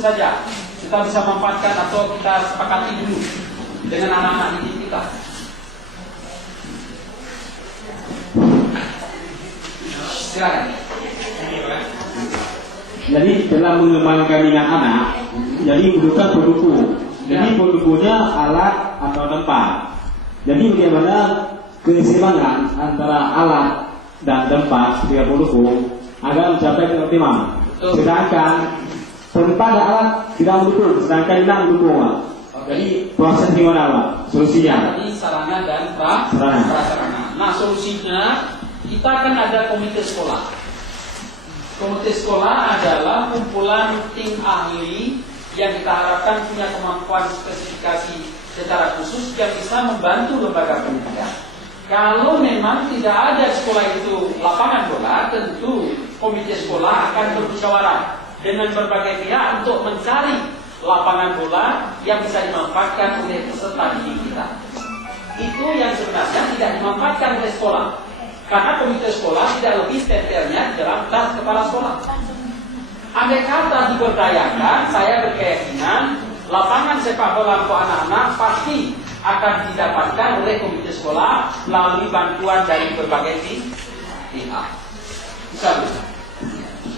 saja kita bisa manfaatkan atau kita sepakati dulu dengan anak-anak didik kita. Silakan. Jadi dalam mengembangkan minat anak, jadi butuhkan pendukung. Jadi pendukungnya alat atau tempat. Jadi bagaimana keseimbangan antara alat dan tempat sebagai pendukung agar mencapai keoptimalan. Sedangkan tempat dan alat tidak mendukung, sedangkan tidak mendukung. Jadi proses gimana Pak? Solusinya? Tadi sarana dan prasarana. Nah solusinya kita kan ada komite sekolah. Komite sekolah adalah kumpulan tim ahli yang kita harapkan punya kemampuan spesifikasi secara khusus yang bisa membantu lembaga pendidikan. Kalau memang tidak ada sekolah itu lapangan bola, tentu komite sekolah akan bermusyawarah dengan berbagai pihak untuk mencari lapangan bola yang bisa dimanfaatkan oleh peserta didik kita. Itu yang sebenarnya tidak dimanfaatkan oleh sekolah. Karena komite sekolah tidak lebih stempelnya dalam tas kepala sekolah. Andai kata diberdayakan, saya berkeyakinan lapangan sepak bola untuk anak-anak pasti akan didapatkan oleh komite sekolah melalui bantuan dari berbagai pihak.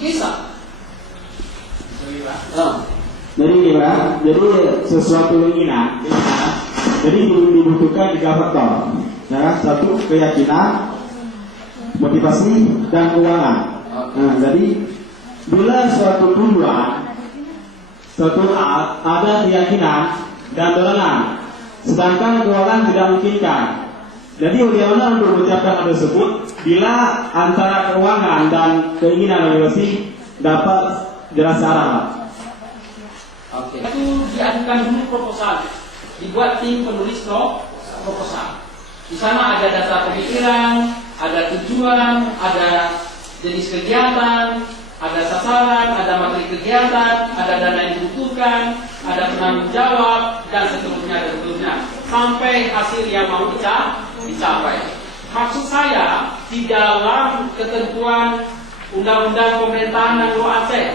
Bisa. Jadi gimana? Jadi sesuatu keinginan. Jadi dibutuhkan 3 faktor. Ya, 1 keyakinan, motivasi dan keuangan. Nah, jadi bila suatu tujuan, suatu ada keyakinan dan dorongan, sedangkan keuangan tidak memungkinkan. Jadi bagaimana untuk mencapai hal tersebut? Bila antara keuangan dan keinginan motivasi dapat jelas arah. Oke. Itu diajukan dulu proposal, dibuat tim penulis proposal. Di sana ada data pemikiran, ada tujuan, ada jenis kegiatan, ada sasaran, ada materi kegiatan, ada dana yang dibutuhkan, ada penanggung jawab, dan seterusnya, sampai hasil yang mau dicapai. Maksud saya, di dalam ketentuan Undang-Undang Pemerintahan dan Law Aceh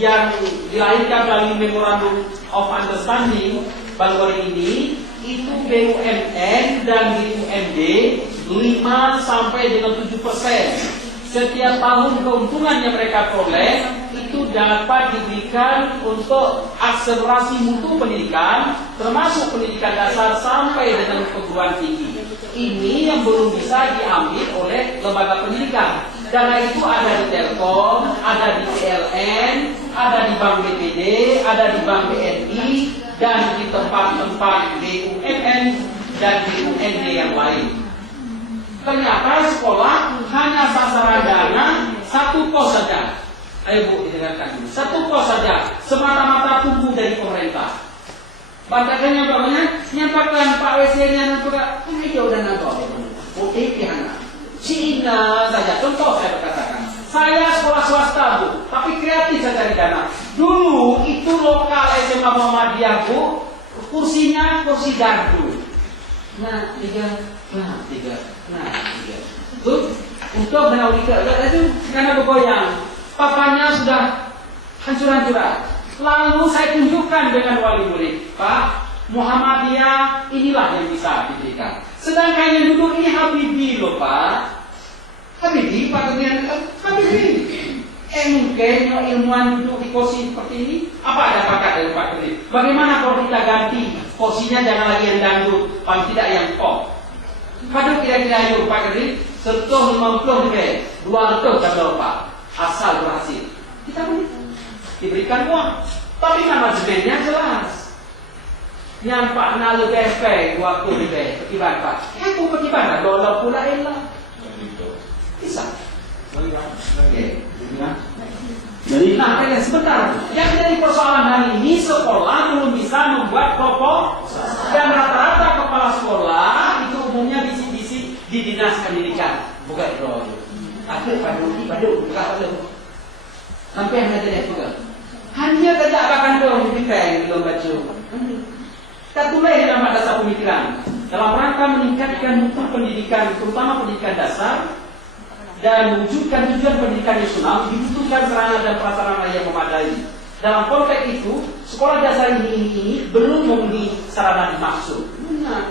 yang dilahirkan melalui Memorandum of Understanding baru ini, itu BUMN dan BUMD 5 sampai dengan 7%. Setiap tahun keuntungan yang mereka peroleh itu dapat diberikan untuk akselerasi mutu pendidikan, termasuk pendidikan dasar sampai dengan perguruan tinggi. Ini yang belum bisa diambil oleh lembaga pendidikan. Dana itu ada di Telkom, ada di PLN, ada di Bank BPD, ada di Bank BNI, dan di tempat-tempat BUMN dan BUMD yang lain. Ternyata sekolah hanya sasaran dana 1 pos saja. Ayo Bu, didengarkan dulu. 1 pos saja, semata-mata tumbuh dari pemerintah. Batakannya bagaimana? Nyampakan Pak WC-nya juga, ayo dan nonton. OTP anak. Cina saja, contoh saya berkatakan. Saya sekolah swasta Bu, tapi kreatif saya cari dana. Dulu itu lokal SMA Muhammadiyah Bu, kursinya kursi gardu. Nah, 3. Tuh, untuk menawika itu karena bergoyang. Papanya sudah hancur-hancuran. Lalu saya tunjukkan dengan wali murid, Pak, Muhammadiyah inilah yang bisa diberikan. Sedangkan yang duduk ini Habibie loh Pak. Habibie, Pak Kemudian Habibie. Mungkin ilmuwan duduk di kursi seperti ini. Apa ada pakat dari Pak Kemudian? Bagaimana kalau kita ganti kursinya, jangan lagi yang dangdut, paling tidak yang pop. Padahal kira-kira yuk Pak Kemudian, sentuh 50 nih, 200 jam Pak. Asal berhasil. Kita beri. Diberikan uang. Tapi manajemennya jelas. Nyampak na lebih waktu lebih petiban Pak. Aku petiban dolar pula elah. Bisa. Jadi sebentar. Yang jadi persoalan hari ini sekolah belum bisa membuat proposal. Dan rata-rata kepala sekolah itu umumnya bisi-bisi di dinas pendidikan. Bukan itu. Akhir padu buka dulu. Sampai yang ada juga. Hanya tidak akan dong dipeng belum baju. Kita tulis dalam dasar pemikiran dalam rangka meningkatkan mutu pendidikan, terutama pendidikan dasar, dan mewujudkan tujuan pendidikan nasional dibutuhkan sarana dan prasarana yang memadai. dalam konteks itu sekolah dasar ini belum memenuhi sarana dimaksud. Nah,